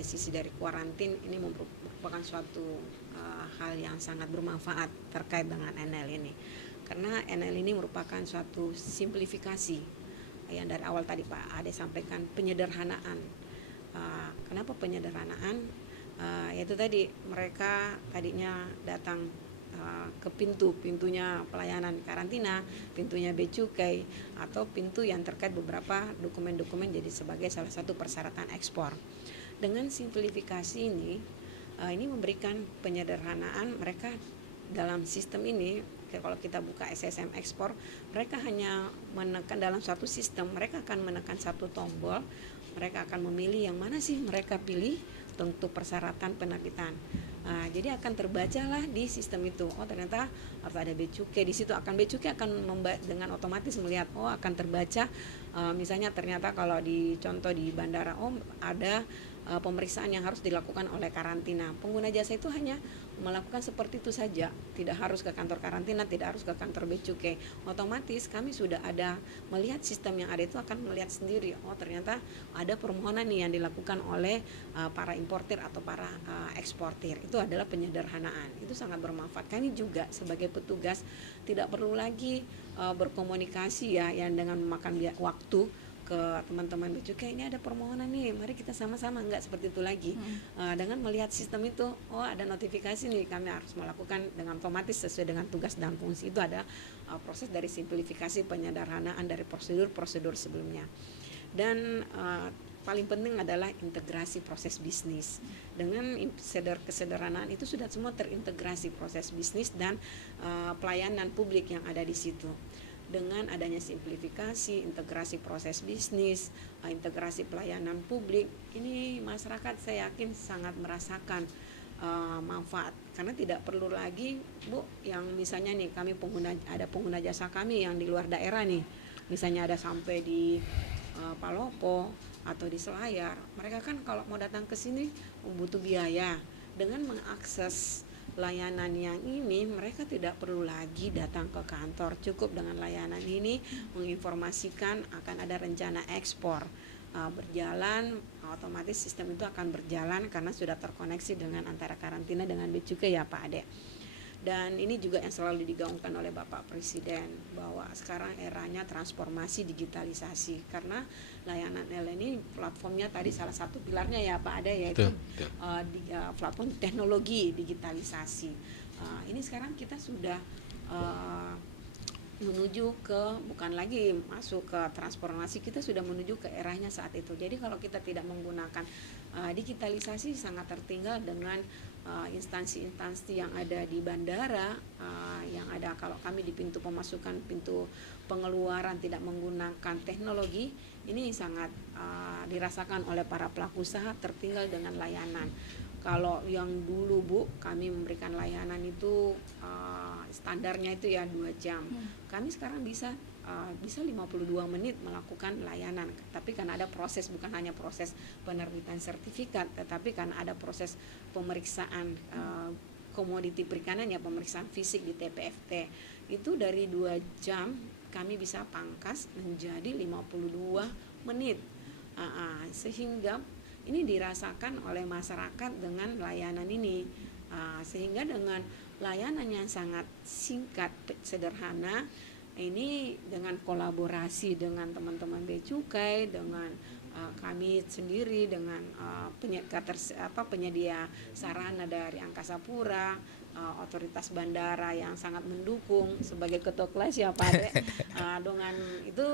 sisi dari kuarantin, ini merupakan suatu hal yang sangat bermanfaat terkait dengan NL ini. Karena NL ini merupakan suatu simplifikasi yang dari awal tadi Pak Ade sampaikan, penyederhanaan. Kenapa penyederhanaan? Yaitu tadi mereka tadinya datang ke pintunya pelayanan karantina, pintunya Bea Cukai, atau pintu yang terkait beberapa dokumen-dokumen jadi sebagai salah satu persyaratan ekspor. Dengan simplifikasi ini memberikan penyederhanaan mereka dalam sistem ini. Kalau kita buka SSM ekspor, mereka hanya menekan dalam suatu sistem, mereka akan menekan satu tombol, mereka akan memilih yang mana sih mereka pilih untuk persyaratan penerbitan. Jadi akan terbacalah di sistem itu. Oh ternyata harus ada Bea Cukai di situ. Bea Cukai akan dengan otomatis melihat. Oh akan terbaca. Misalnya ternyata kalau contoh di bandara, ada pemeriksaan yang harus dilakukan oleh karantina. Pengguna jasa itu hanya melakukan seperti itu saja, tidak harus ke kantor karantina, tidak harus ke kantor Bea Cukai. Otomatis kami sudah ada melihat sistem yang ada itu akan melihat sendiri. Oh ternyata ada permohonan nih yang dilakukan oleh para importir atau para eksportir. Itu adalah penyederhanaan. Itu sangat bermanfaat. Kami juga sebagai petugas tidak perlu lagi berkomunikasi ya yang dengan memakan waktu ke teman-teman Bea Cukai, ini ada permohonan nih, mari kita sama-sama, enggak seperti itu lagi. Dengan melihat sistem itu, oh ada notifikasi nih, kami harus melakukan dengan otomatis sesuai dengan tugas dan fungsi. Itu ada proses dari simplifikasi penyederhanaan dari prosedur-prosedur sebelumnya. Dan paling penting adalah integrasi proses bisnis. Dengan kesederhanaan itu sudah semua terintegrasi proses bisnis dan pelayanan publik yang ada di situ. Dengan adanya simplifikasi, integrasi proses bisnis, integrasi pelayanan publik, ini masyarakat saya yakin sangat merasakan manfaat, karena tidak perlu lagi Bu yang misalnya nih kami ada pengguna jasa kami yang di luar daerah nih, misalnya ada sampai di Palopo atau di Selayar, mereka kan kalau mau datang ke sini butuh biaya. Dengan mengakses layanan yang ini mereka tidak perlu lagi datang ke kantor, cukup dengan layanan ini menginformasikan akan ada rencana ekspor berjalan, otomatis sistem itu akan berjalan karena sudah terkoneksi dengan antara karantina dengan bea cukai ya Pak Ade. Dan ini juga yang selalu digaungkan oleh Bapak Presiden bahwa sekarang eranya transformasi digitalisasi, karena layanan ini platformnya tadi salah satu pilarnya ya Pak Ade, yaitu platform teknologi digitalisasi. Ini sekarang kita sudah menuju ke, bukan lagi masuk ke transformasi, kita sudah menuju ke eranya saat itu. Jadi kalau kita tidak menggunakan digitalisasi, sangat tertinggal dengan instansi-instansi yang ada di bandara, yang ada kalau kami di pintu pemasukan, pintu pengeluaran tidak menggunakan teknologi, ini sangat dirasakan oleh para pelaku usaha, tertinggal dengan layanan. Kalau yang dulu Bu, kami memberikan layanan itu standarnya itu ya 2 jam. Kami sekarang bisa 52 menit melakukan layanan. Tapi kan ada proses, bukan hanya proses penerbitan sertifikat, tetapi kan ada proses pemeriksaan komoditi perikanan ya, pemeriksaan fisik di TPFT. Itu dari 2 jam kami bisa pangkas menjadi 52 menit. Sehingga ini dirasakan oleh masyarakat dengan layanan ini, sehingga dengan layanan yang sangat singkat, sederhana, ini dengan kolaborasi dengan teman-teman bea cukai, dengan kami sendiri, dengan penyedia sarana dari Angkasa Pura, otoritas bandara yang sangat mendukung sebagai ketua kelas ya Pak Ade, dengan itu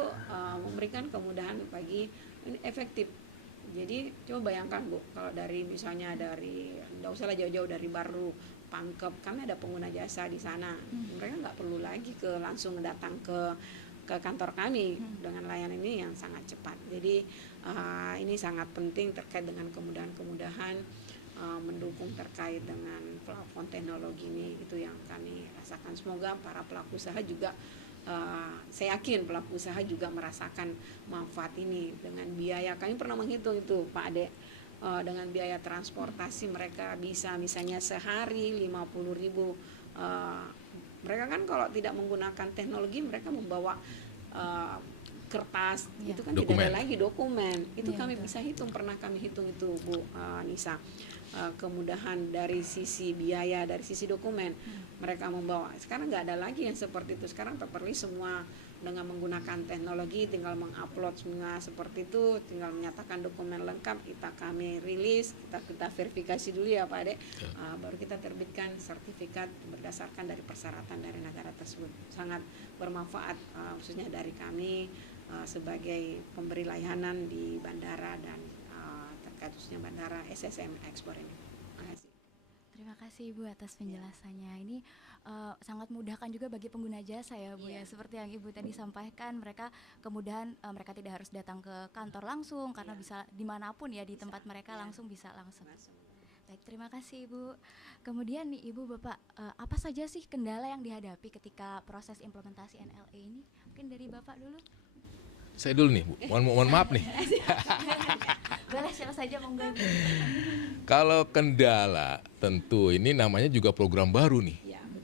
memberikan kemudahan bagi ini efektif. Jadi coba bayangkan Bu, kalau dari misalnya dari, nggak usah jauh-jauh dari Baru, Pangkep, kami ada pengguna jasa di sana. Mereka nggak perlu lagi langsung datang ke kantor kami dengan layanan ini yang sangat cepat. Jadi ini sangat penting terkait dengan kemudahan-kemudahan mendukung terkait dengan platform teknologi ini, itu yang kami rasakan. Semoga para pelaku usaha juga, saya yakin pelaku usaha juga merasakan manfaat ini. Dengan biaya, kami pernah menghitung itu Pak Ade, dengan biaya transportasi mereka bisa misalnya sehari 50.000. Mereka kan kalau tidak menggunakan teknologi, mereka membawa kertas, itu kan dokumen. Tidak ada lagi dokumen. Itu kami bisa hitung, pernah kami hitung itu Bu Nisa. Kemudahan dari sisi biaya, dari sisi dokumen mereka membawa. Sekarang nggak ada lagi yang seperti itu. Sekarang paperless semua dengan menggunakan teknologi, tinggal mengupload semua seperti itu, tinggal menyatakan dokumen lengkap, kami rilis, kita verifikasi dulu ya Pak Ade, baru kita terbitkan sertifikat berdasarkan dari persyaratan dari negara tersebut. Sangat bermanfaat, khususnya dari kami sebagai pemberi layanan di bandara dan terkait khususnya bandara SSM ekspor ini. Terima kasih. Terima kasih Ibu atas penjelasannya. Ini sangat memudahkan juga bagi pengguna jasa ya Bu, ya. Seperti yang Ibu tadi sampaikan, mereka kemudahan mereka tidak harus datang ke kantor langsung, karena bisa dimanapun ya, di tempat mereka langsung bisa langsung. Baik, terima kasih Ibu. Kemudian nih Ibu, Bapak, apa saja sih kendala yang dihadapi ketika proses implementasi NLE ini? Mungkin dari Bapak dulu. Saya dulu nih Bu, mohon maaf nih. Boleh, siapa saja monggo. Kalau kendala, tentu ini namanya juga program baru nih,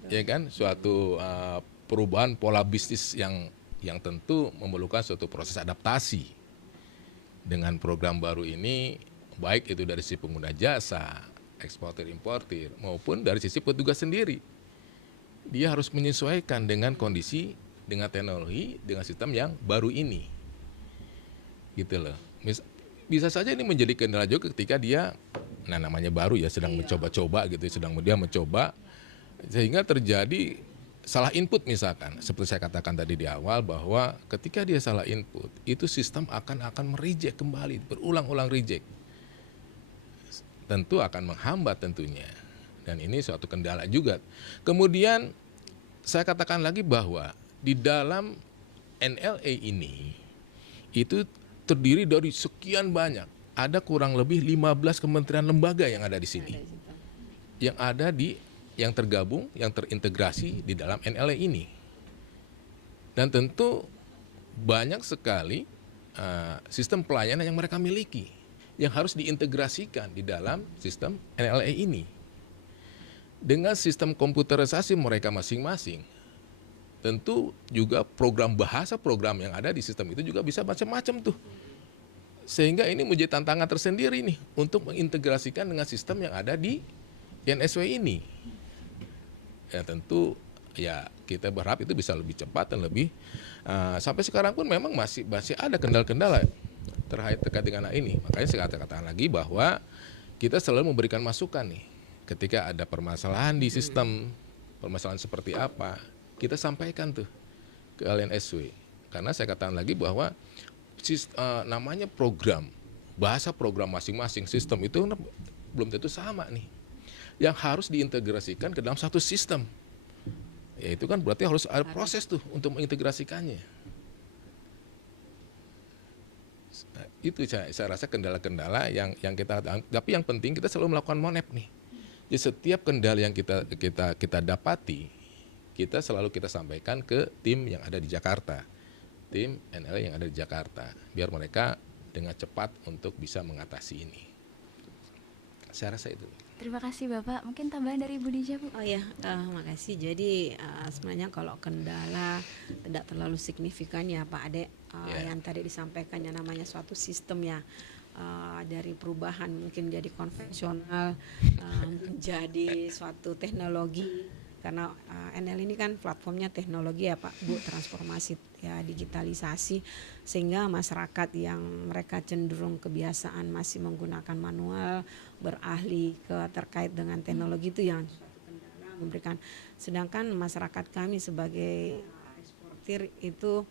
ya kan, suatu perubahan pola bisnis yang tentu memerlukan suatu proses adaptasi. Dengan program baru ini, baik itu dari sisi pengguna jasa, eksportir importir, maupun dari sisi petugas sendiri, dia harus menyesuaikan dengan kondisi, dengan teknologi, dengan sistem yang baru ini, gitu loh. Bisa saja ini menjadi kendala juga ketika dia, namanya baru ya, sedang mencoba-coba gitu, dia mencoba, sehingga terjadi salah input misalkan. Seperti saya katakan tadi di awal, bahwa ketika dia salah input, itu sistem akan mereject kembali, berulang-ulang reject. Tentu akan menghambat tentunya, dan ini suatu kendala juga. Kemudian saya katakan lagi bahwa di dalam NLE ini, itu terdiri dari sekian banyak, ada kurang lebih 15 kementerian lembaga yang ada di sini, yang tergabung, yang terintegrasi di dalam NLE ini. Dan tentu banyak sekali sistem pelayanan yang mereka miliki, yang harus diintegrasikan di dalam sistem NLE ini. dengan sistem komputerisasi mereka masing-masing, tentu juga program yang ada di sistem itu juga bisa macam-macam tuh. Sehingga ini menjadi tantangan tersendiri nih untuk mengintegrasikan dengan sistem yang ada di INSW ini. Ya tentu ya kita berharap itu bisa lebih cepat dan lebih sampai sekarang pun memang masih ada kendala-kendala terkait dengan ini. Makanya saya katakan lagi bahwa kita selalu memberikan masukan nih ketika ada permasalahan di sistem, permasalahan seperti apa, kita sampaikan tuh ke LNSW. Karena saya katakan lagi bahwa namanya bahasa program masing-masing sistem itu belum tentu sama nih. Yang harus diintegrasikan ke dalam satu sistem. Ya itu kan berarti harus ada proses tuh untuk mengintegrasikannya. Itu saya rasa kendala-kendala yang kita, tapi yang penting kita selalu melakukan monep nih. Jadi setiap kendala yang kita dapati, kita selalu sampaikan ke tim yang ada di Jakarta, tim NL yang ada di Jakarta, biar mereka dengan cepat untuk bisa mengatasi ini. Saya rasa itu. Terima kasih Bapak. Mungkin tambahan dari Ibu Dija, Bu? Oh ya, makasih. Jadi sebenarnya kalau kendala tidak terlalu signifikan ya Pak Ade, yang tadi disampaikan yang namanya suatu sistem ya, dari perubahan mungkin jadi konvensional menjadi suatu teknologi, karena NL ini kan platformnya teknologi ya Pak Bu, transformasi ya, digitalisasi, sehingga masyarakat yang mereka cenderung kebiasaan masih menggunakan manual, beralih terkait dengan teknologi itu yang memberikan. Sedangkan masyarakat kami sebagai eksportir itu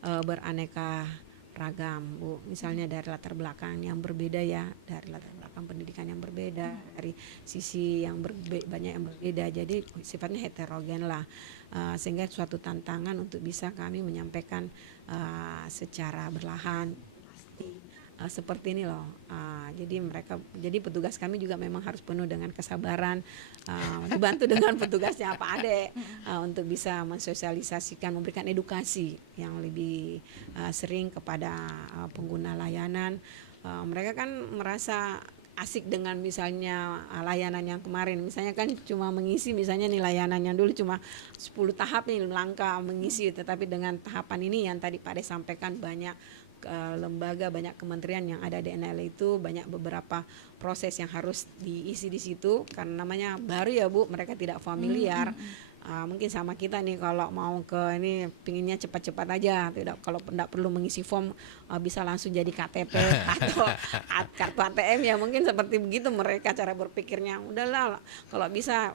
beraneka ragam Bu, misalnya dari latar belakang yang berbeda ya, dari latar belakang pendidikan yang berbeda, dari sisi yang banyak yang berbeda, jadi sifatnya heterogen lah, sehingga suatu tantangan untuk bisa kami menyampaikan secara berlahan pasti seperti ini loh. Jadi petugas kami juga memang harus penuh dengan kesabaran, dibantu dengan petugasnya Pak Ade untuk bisa mensosialisasikan, memberikan edukasi yang lebih sering kepada pengguna layanan. Mereka kan merasa asik dengan misalnya layanan yang kemarin, misalnya kan cuma mengisi, misalnya nih layanan yang dulu cuma 10 tahap nih langkah mengisi, tetapi dengan tahapan ini yang tadi Pak Ade sampaikan, banyak lembaga, banyak kementerian yang ada di NL itu, banyak beberapa proses yang harus diisi di situ, karena namanya baru ya Bu, mereka tidak familiar. Mungkin sama kita nih, kalau mau ke ini pinginnya cepat-cepat aja, kalau tidak perlu mengisi form, bisa langsung jadi KTP atau kartu ATM ya, mungkin seperti begitu mereka cara berpikirnya. Udahlah kalau bisa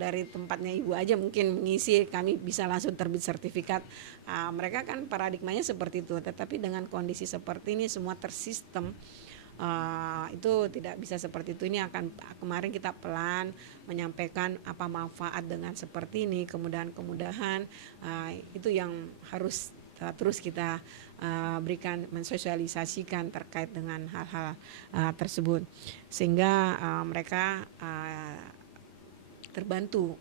dari tempatnya Ibu aja mungkin mengisi, kami bisa langsung terbit sertifikat. Mereka kan paradigmanya seperti itu, tetapi dengan kondisi seperti ini semua tersistem, itu tidak bisa seperti itu. Ini akan kemarin kita pelan menyampaikan apa manfaat dengan seperti ini, kemudahan itu yang harus terus kita berikan, mensosialisasikan terkait dengan hal-hal tersebut, sehingga mereka terbantu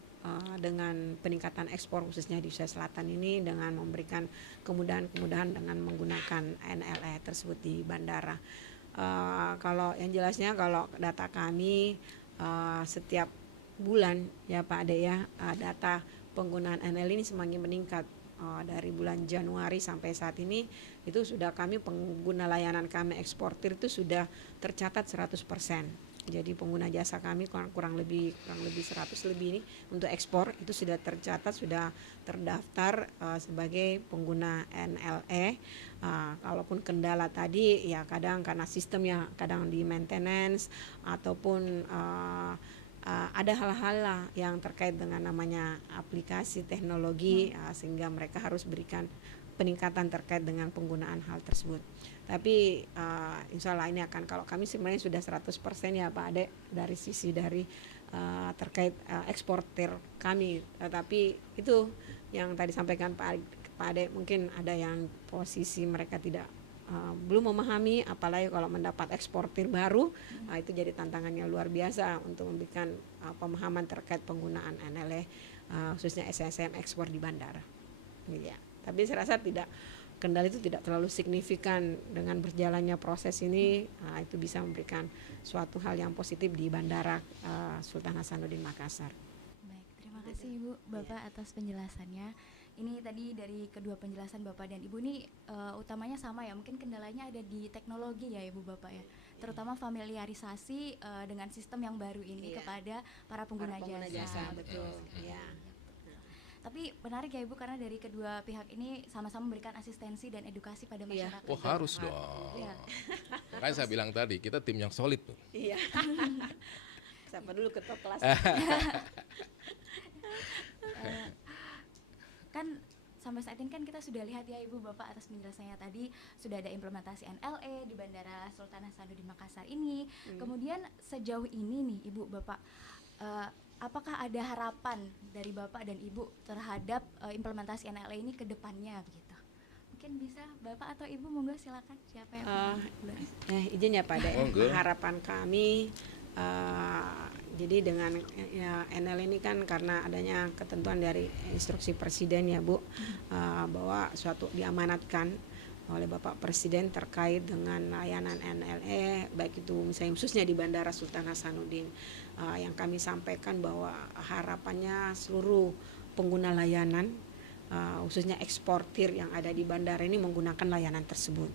dengan peningkatan ekspor khususnya di Sulawesi Selatan ini, dengan memberikan kemudahan-kemudahan dengan menggunakan NLE tersebut di bandara. Kalau yang jelasnya, kalau data kami setiap bulan ya Pak Ade ya, data penggunaan NL ini semakin meningkat. Dari bulan Januari sampai saat ini itu sudah kami, pengguna layanan kami eksportir itu sudah tercatat 100%. Jadi pengguna jasa kami kurang lebih 100 lebih ini untuk ekspor itu sudah tercatat, sudah terdaftar sebagai pengguna NLE. Kalaupun kendala tadi ya kadang karena sistemnya kadang di maintenance, ataupun ada hal-hal lah yang terkait dengan namanya aplikasi teknologi, sehingga mereka harus berikan peningkatan terkait dengan penggunaan hal tersebut. Tapi insya Allah ini akan, kalau kami sebenarnya sudah 100% ya Pak Ade dari sisi dari terkait eksportir kami. Tapi itu yang tadi sampaikan Pak Ade, mungkin ada yang posisi mereka tidak belum memahami, apalagi kalau mendapat eksportir baru, itu jadi tantangannya luar biasa untuk memberikan pemahaman terkait penggunaan NLE, khususnya SSM ekspor di bandara. Ya. Tapi saya rasa kendala itu tidak terlalu signifikan dengan berjalannya proses ini. Itu bisa memberikan suatu hal yang positif di bandara Sultan Hasanuddin Makassar. kasih Ibu Bapak atas penjelasannya. Ini tadi dari kedua penjelasan Bapak dan Ibu ini utamanya sama ya, mungkin kendalanya ada di teknologi ya Ibu Bapak ya, terutama familiarisasi dengan sistem yang baru ini kepada para pengguna jasa. Betul. Ya. Tapi menarik ya Ibu, karena dari kedua pihak ini sama-sama memberikan asistensi dan edukasi pada masyarakat. Oh harus dong. Iya. Makanya saya bilang tadi kita tim yang solid tuh. Iya. Siapa dulu ketua kelas? Kan sampai saat ini kan kita sudah lihat ya Ibu Bapak atas penjelasannya tadi, sudah ada implementasi NLE di Bandara Sultan Hasanuddin Makassar ini. Kemudian sejauh ini nih Ibu Bapak, apakah ada harapan dari Bapak dan Ibu terhadap implementasi NLE ini ke depannya begitu? Mungkin bisa Bapak atau Ibu, monggo silakan, siapa yang Izin ya Pak Ade. Harapan kami jadi dengan NL ini kan karena adanya ketentuan dari instruksi Presiden ya Bu, bahwa suatu diamanatkan oleh Bapak Presiden terkait dengan layanan NLE, baik itu misalnya khususnya di Bandara Sultan Hasanuddin, yang kami sampaikan bahwa harapannya seluruh pengguna layanan, khususnya eksportir yang ada di bandara ini menggunakan layanan tersebut.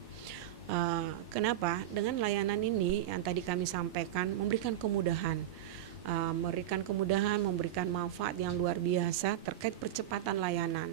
Kenapa? Dengan layanan ini yang tadi kami sampaikan memberikan kemudahan, memberikan manfaat yang luar biasa terkait percepatan layanan,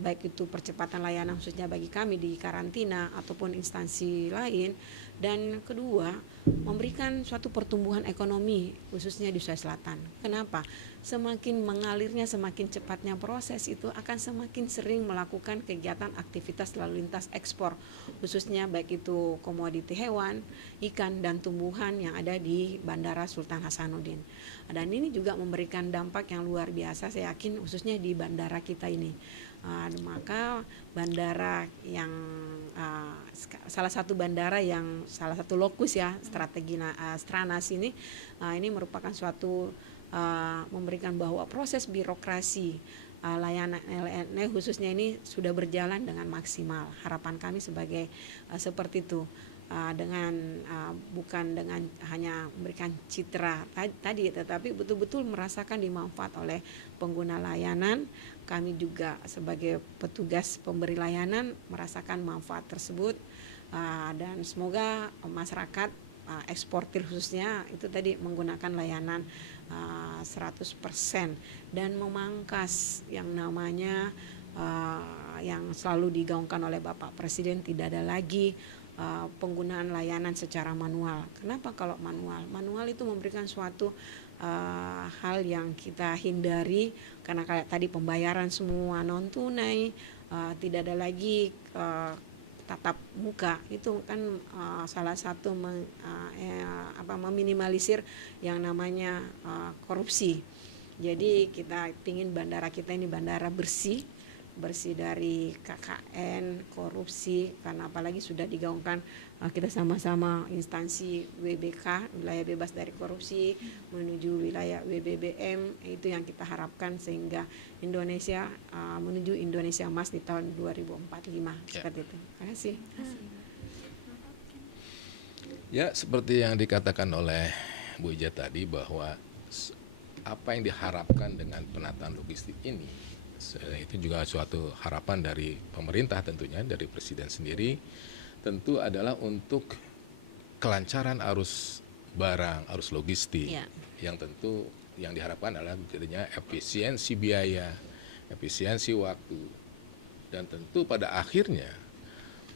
baik itu percepatan layanan khususnya bagi kami di karantina ataupun instansi lain, dan kedua memberikan suatu pertumbuhan ekonomi khususnya di Sulawesi Selatan. Kenapa? Semakin mengalirnya, semakin cepatnya proses itu akan semakin sering melakukan kegiatan aktivitas lalu lintas ekspor, khususnya baik itu komoditi hewan, ikan dan tumbuhan yang ada di Bandara Sultan Hasanuddin. Dan ini juga memberikan dampak yang luar biasa, saya yakin khususnya di bandara kita ini. Maka bandara yang salah satu bandara yang salah satu lokus ya strategi Stranas ini merupakan suatu memberikan bahwa proses birokrasi layanan LNE khususnya ini sudah berjalan dengan maksimal. Harapan kami sebagai seperti itu, dengan bukan dengan hanya memberikan citra tadi, tetapi betul-betul merasakan dimanfaat oleh pengguna layanan. Kami juga sebagai petugas pemberi layanan merasakan manfaat tersebut, dan semoga masyarakat eksportir khususnya itu tadi menggunakan layanan 100% dan memangkas yang namanya yang selalu digaungkan oleh Bapak Presiden, tidak ada lagi penggunaan layanan secara manual. Kenapa kalau manual? Manual itu memberikan suatu hal yang kita hindari, karena kayak tadi pembayaran semua non tunai, tidak ada lagi tatap muka, itu kan salah satu meminimalisir yang namanya korupsi. Jadi kita ingin bandara kita ini bandara bersih dari KKN, korupsi, karena apalagi sudah digaungkan kita sama-sama instansi WBK, wilayah bebas dari korupsi, menuju wilayah WBBM, itu yang kita harapkan sehingga Indonesia menuju Indonesia Emas di tahun 2045, seperti itu. Terima kasih. Ya, seperti yang dikatakan oleh Bu Ija tadi, bahwa apa yang diharapkan dengan penataan logistik ini, itu juga suatu harapan dari pemerintah tentunya, dari Presiden sendiri, tentu adalah untuk kelancaran arus barang, arus logistik, yang tentu yang diharapkan adalah jadinya efisiensi biaya, efisiensi waktu, dan tentu pada akhirnya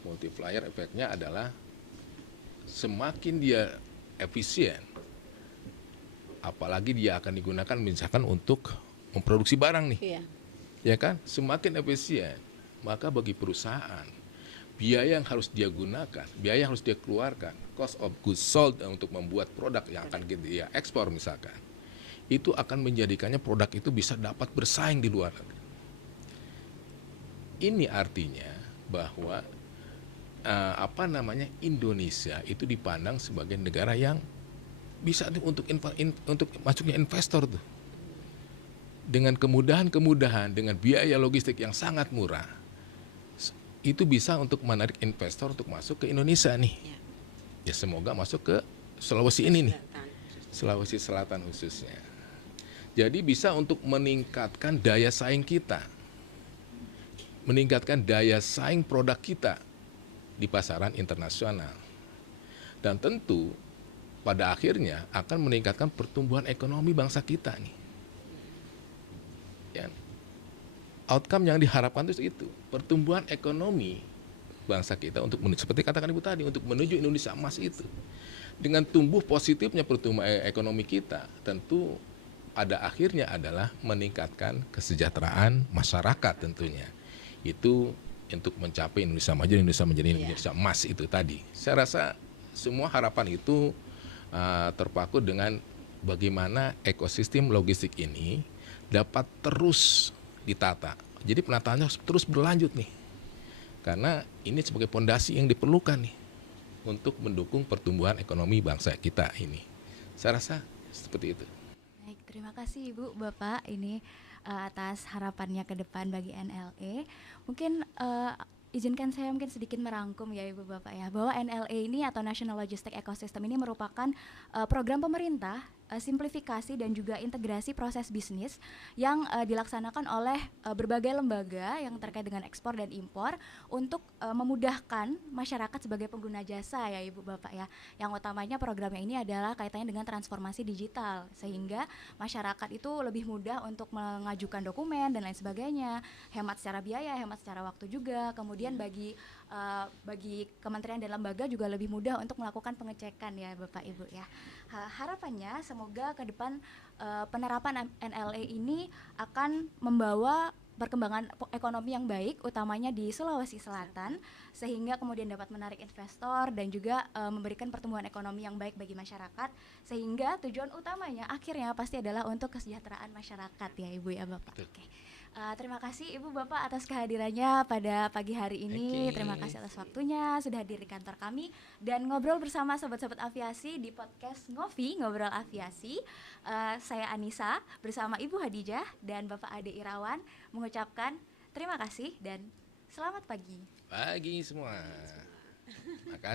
multiplier efeknya adalah semakin dia efisien, apalagi dia akan digunakan misalkan untuk memproduksi barang nih. Ya kan, semakin efisien, maka bagi perusahaan biaya yang harus dia gunakan, biaya yang harus dia keluarkan, cost of goods sold untuk membuat produk yang akan dia ekspor misalkan, itu akan menjadikannya produk itu bisa dapat bersaing di luar negeri. Ini artinya bahwa Indonesia itu dipandang sebagai negara yang bisa untuk masuknya investor tuh. Dengan kemudahan-kemudahan, dengan biaya logistik yang sangat murah, itu bisa untuk menarik investor untuk masuk ke Indonesia nih. Ya semoga masuk ke Sulawesi ini nih, Sulawesi Selatan khususnya. Jadi bisa untuk meningkatkan daya saing kita, meningkatkan daya saing produk kita di pasaran internasional. Dan tentu pada akhirnya akan meningkatkan pertumbuhan ekonomi bangsa kita nih. Ya. Outcome yang diharapkan itu pertumbuhan ekonomi bangsa kita untuk seperti katakan Ibu tadi, untuk menuju Indonesia emas itu. Dengan tumbuh positifnya pertumbuhan ekonomi kita, tentu pada akhirnya adalah meningkatkan kesejahteraan masyarakat tentunya. Itu untuk mencapai Indonesia maju, Indonesia menjadi Indonesia emas itu tadi. Saya rasa semua harapan itu terpaku dengan bagaimana ekosistem logistik ini dapat terus ditata. Jadi penataannya harus terus berlanjut nih. Karena ini sebagai fondasi yang diperlukan nih untuk mendukung pertumbuhan ekonomi bangsa kita ini. Saya rasa seperti itu. Baik, terima kasih Ibu, Bapak ini atas harapannya ke depan bagi NLE. Mungkin izinkan saya mungkin sedikit merangkum ya Ibu Bapak ya, bahwa NLE ini atau National Logistic Ecosystem ini merupakan program pemerintah simplifikasi dan juga integrasi proses bisnis yang dilaksanakan oleh berbagai lembaga yang terkait dengan ekspor dan impor untuk memudahkan masyarakat sebagai pengguna jasa ya Ibu Bapak ya. Yang utamanya programnya ini adalah kaitannya dengan transformasi digital sehingga masyarakat itu lebih mudah untuk mengajukan dokumen dan lain sebagainya, hemat secara biaya, hemat secara waktu juga. Kemudian bagi kementerian dan lembaga juga lebih mudah untuk melakukan pengecekan ya Bapak Ibu ya. Harapannya semoga ke depan penerapan NLE ini akan membawa perkembangan ekonomi yang baik utamanya di Sulawesi Selatan sehingga kemudian dapat menarik investor dan juga memberikan pertumbuhan ekonomi yang baik bagi masyarakat sehingga tujuan utamanya akhirnya pasti adalah untuk kesejahteraan masyarakat ya Ibu ya Bapak. Oke. Terima kasih Ibu Bapak atas kehadirannya pada pagi hari ini. Terima kasih atas waktunya sudah hadir di kantor kami dan ngobrol bersama sobat-sobat aviasi di podcast Ngopi Ngobrol Aviasi. Saya Anissa bersama Ibu Hadijah dan Bapak Ade Irawan mengucapkan terima kasih dan selamat pagi. Pagi semua. Makasih.